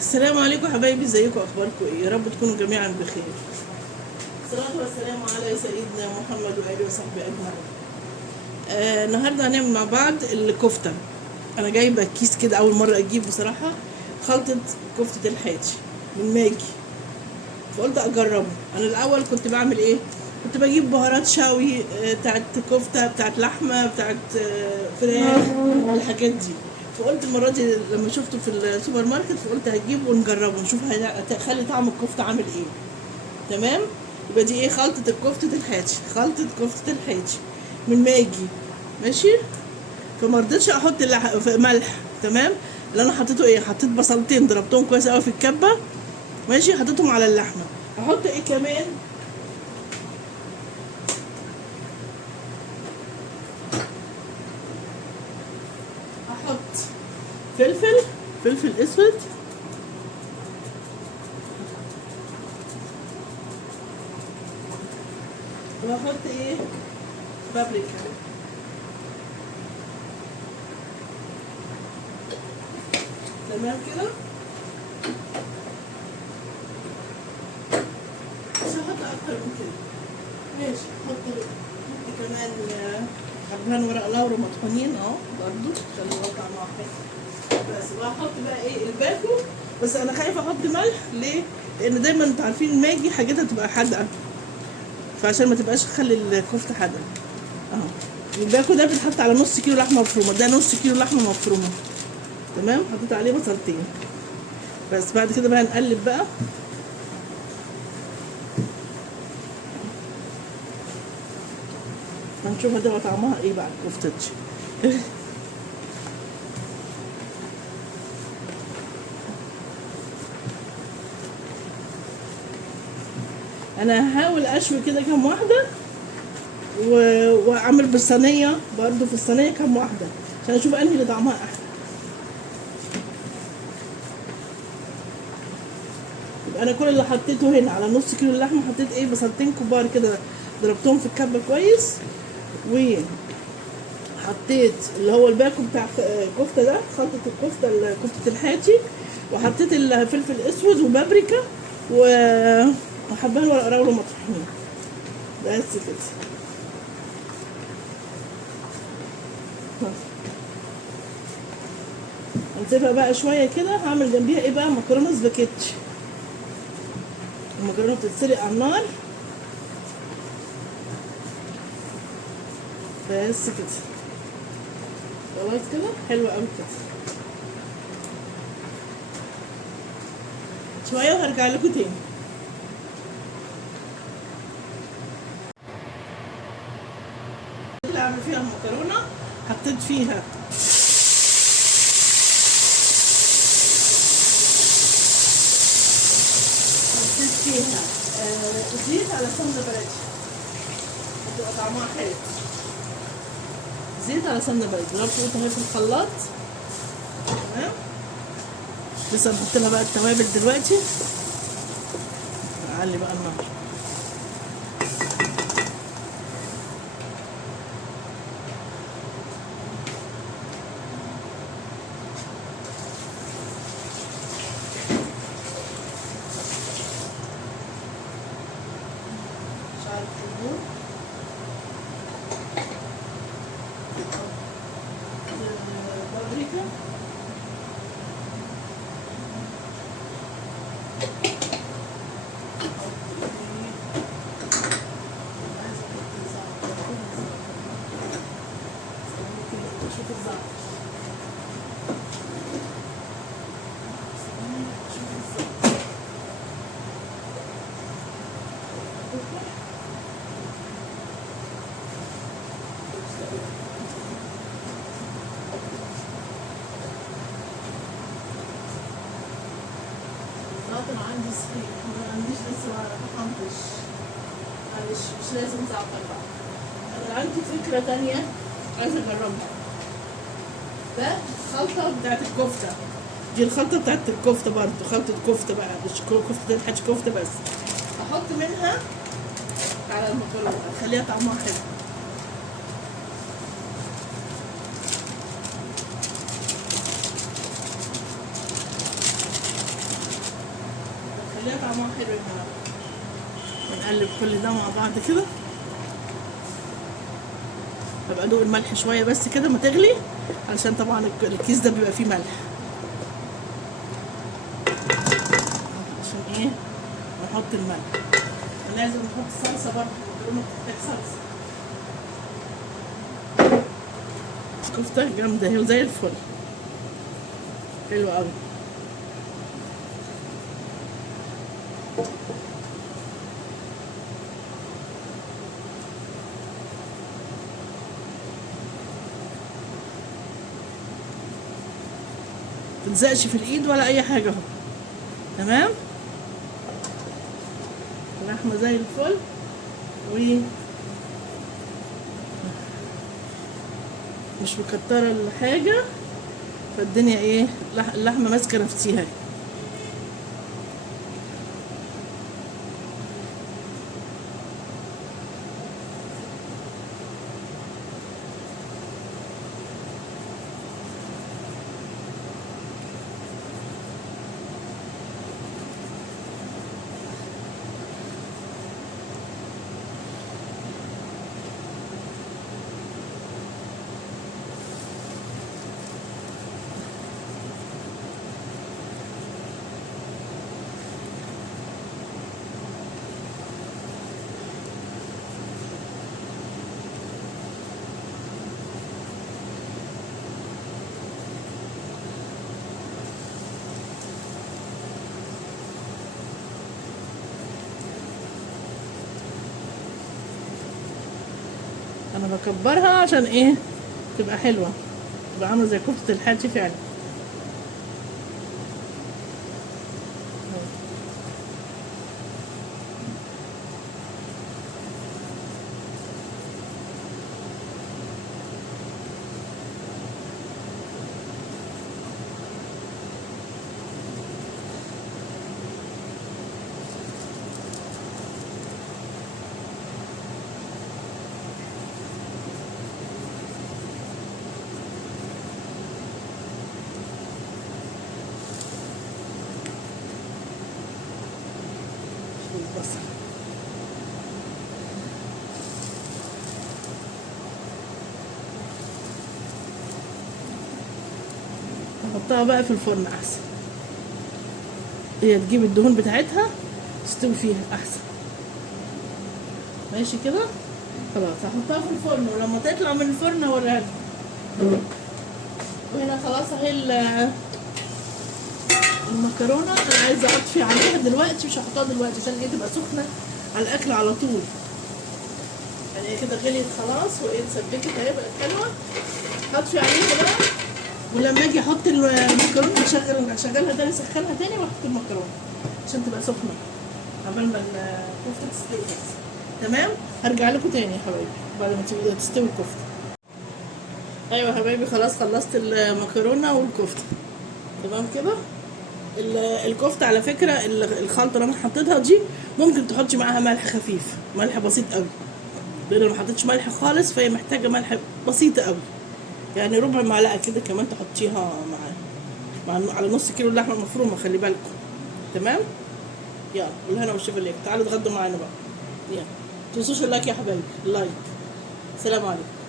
السلام عليكم حبايبي، ازيكم؟ اخباركم ايه؟ يا رب تكونوا جميعا بخير. الصلاة والسلام على سيدنا محمد واله وصحبه اجمعين. النهارده هنعمل مع بعض الكفته. انا جايبه كيس كده اول مره اجيب بصراحه، خلطه كفته الحاتي من ماجي، فقلت اجربه. انا الاول كنت بعمل ايه؟ كنت بجيب بهارات شاوي، بتاعت كفته، بتاعت لحمه، بتاعت فراخ، الحاجات دي. فقلت المره دي لما شفته في السوبر ماركت فقلت هجيبه ونجربه نشوف هيخلي طعم الكفته عامل ايه. تمام. يبقى دي ايه؟ خلطه الكفته الحاتي، خلطه كفته الحاتي من ماجي. ماشي. فما رضيتش احط في ملح. تمام. اللي انا حطيته ايه؟ حطيت بصلتين ضربتهم كويس قوي في الكبه. ماشي. حطيتهم على اللحمه. هحط ايه كمان؟ هحط فلفل اسود، وهحط ايه؟ بابريكا. تمام كده. مش هحط اكتر من كده. ماشي. هحط كمان حبهان ورق لورا مطحونين برضو خلوا طعمها حلو. بس وهحط بقى ايه؟ الباكو. بس انا خايفه احط ملح. ليه؟ لان دايما انتوا عارفين ماجي حاجتها بتبقى حادقه، فعشان ما تبقاش تخلي الكفته حادقه. اهو. الباكو ده بيتحط على نص كيلو لحمه مفرومه، ده نص كيلو لحمه مفرومه. تمام. حطيت عليه بصلتين. بس بعد كده بقى نقلب بقى. هنشوف هتبقى طعمها ايه بقى الكفته دي. انا هحاول اشوي كده كام واحده واعمل بالصينيه برضو، في الصينيه كام واحده عشان اشوف انهي اللي طعمها احلى. يبقى انا كل اللي حطيته هنا على نص كيلو اللحمه حطيت ايه؟ بصلتين كبار كده ضربتهم في الكبه كويس، وحطيت اللي هو الباكو بتاع الكفته ده، خلطه الكفته، كفته الحاتي، وحطيت الفلفل الاسود وبابريكا وحبان ورق لورا مطحونين. بس كده. هنسيبها بقى شويه كده. هعمل جنبيها ايه بقى؟ مكرونه سباكيتي. المكرونه بتتسلق على النار. بس كده. خلاص كده. حلوه قوي كده. شويه وهرجع لكم تاني. اللي اعمل فيها المكرونه، حطيت فيها زيت على سمنه بلدي، هتبقى طعمها حلو. زيت على سمنه بلدي ضربت قلت في الخلاط. تمام. لسه هنحط لها بقى التوابل دلوقتي. اعلي بقى النار. شعر الكمون، بابريكا، شوف الزعتر. انا عندي صحيح، ما عنديش لسه ما طحنتش. معلش مش لازم زعتر بقى. انا عندي فكره تانية عايزه اجربها. ده الخلطه بتاعت الكفته. دي الخلطه بتاعت الكفته برضه، خلطه كفته بقى، مش كفته الحاج كفته بس. احط منها على المكرونه اخليها طعمها حلو. خليها طعمها حلو يا جماعه. ونقلب كل ده مع بعض كده. هبقى ادوق الملح شويه بس كده ما تغلي، علشان طبعا الكيس ده بيبقى فيه ملح. عشان ايه؟ نحط الملح. ولازم نحط صلصه برضه، المكرونه بتحتاج صلصه. كفته جامده اهي وزي الفل، حلوه قوي. متلزقش في الايد ولا اي حاجه اهو. تمام. اللحمه زي الفل و مش مكتره الحاجه، فالدنيا ايه، اللحمه ماسكه نفسيها. انا بكبرها عشان ايه؟ تبقى حلوه، تبقى عامله زي كفته الحاتي فعلا. البصل نحطها بقى في الفرن احسن، هي تجيب الدهون بتاعتها تستوي فيها احسن. ماشي كده، خلاص هحطها في الفرن، ولما تطلع من الفرن هوريها لكم. وهنا خلاص اهي المكرونه انا عايزه اطفي عليها دلوقتي، مش هحطها دلوقتي عشان هي تبقى سخنه على الاكل على طول. يعني هي كده غليت خلاص وايه اتسبكت اهي بقت حلوه. هطفي عليها بقى، ولما اجي احط المكرونه اشغلها تاني، اسخنها تاني واحط المكرونه عشان تبقى سخنه قبل ما الكفته تستوي بس. تمام. هرجع لكم تاني يا حبايبي بعد ما تستوي الكفته. ايوه يا حبايبي خلاص خلصت المكرونه والكفته. تمام كده. الكفته على فكره الخلطه اللي انا حطيتها دي ممكن تحطي معاها ملح خفيف، ملح بسيط قوي، لان ما حطيتش ملح خالص فهي محتاجه ملح بسيطه قوي، يعني ربع معلقه كده كمان تحطيها مع على نص كيلو لحمه مفرومه، خلي بالكم. تمام. يلا بالهنا والشفا ليك، تعالوا اتغدوا معانا بقى. يلا متنسوش اللايك يا حبايبي، اللايك. سلام عليكم.